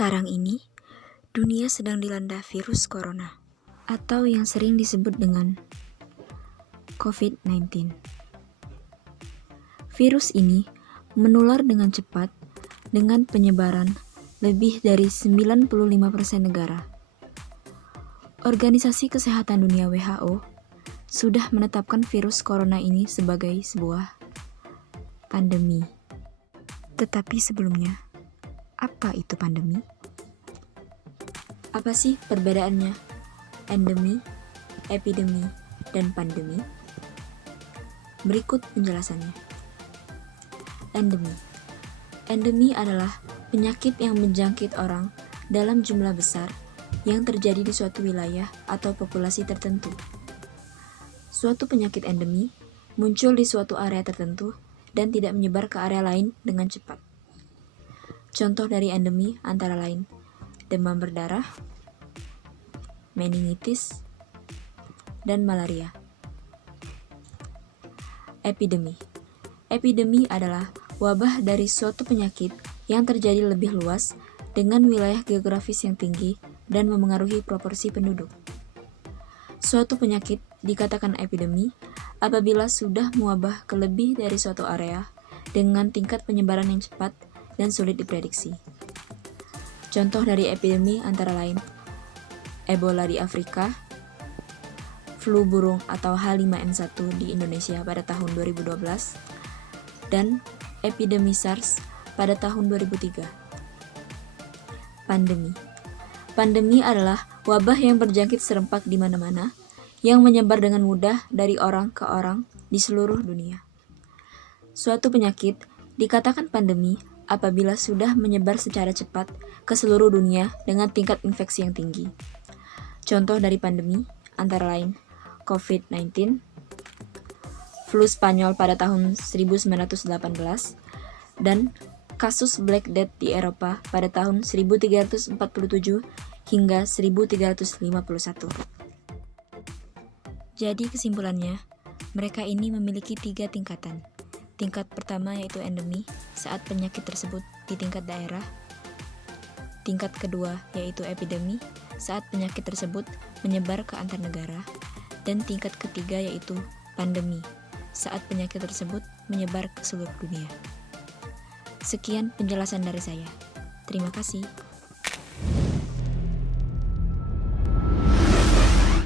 Sekarang ini, dunia sedang dilanda virus corona, atau yang sering disebut dengan COVID-19. Virus ini menular dengan cepat dengan penyebaran lebih dari 95% negara. Organisasi Kesehatan Dunia WHO sudah menetapkan virus corona ini sebagai sebuah pandemi. Tetapi sebelumnya, apa itu pandemi? Apa sih perbedaannya endemi, epidemi, dan pandemi? Berikut penjelasannya. Endemi. Endemi adalah penyakit yang menjangkit orang dalam jumlah besar yang terjadi di suatu wilayah atau populasi tertentu. Suatu penyakit endemi muncul di suatu area tertentu dan tidak menyebar ke area lain dengan cepat. Contoh dari endemi antara lain demam berdarah, meningitis, dan malaria. Epidemi. Epidemi adalah wabah dari suatu penyakit yang terjadi lebih luas dengan wilayah geografis yang tinggi dan memengaruhi proporsi penduduk. Suatu penyakit dikatakan epidemi apabila sudah mewabah ke lebih dari suatu area dengan tingkat penyebaran yang cepat dan sulit diprediksi. Contoh dari epidemi antara lain Ebola di Afrika, flu burung atau H5N1 di Indonesia pada tahun 2012, dan epidemi SARS pada tahun 2003. Pandemi. Pandemi adalah wabah yang berjangkit serempak di mana-mana, yang menyebar dengan mudah dari orang ke orang di seluruh dunia. Suatu penyakit dikatakan pandemi apabila sudah menyebar secara cepat ke seluruh dunia dengan tingkat infeksi yang tinggi. Contoh dari pandemi antara lain COVID-19, flu Spanyol pada tahun 1918, dan kasus Black Death di Eropa pada tahun 1347 hingga 1351. Jadi kesimpulannya, mereka ini memiliki 3 tingkatan. Tingkat pertama yaitu endemi, saat penyakit tersebut di tingkat daerah. Tingkat kedua yaitu epidemi, saat penyakit tersebut menyebar ke antar negara. Dan tingkat ketiga yaitu pandemi, saat penyakit tersebut menyebar ke seluruh dunia. Sekian penjelasan dari saya. Terima kasih.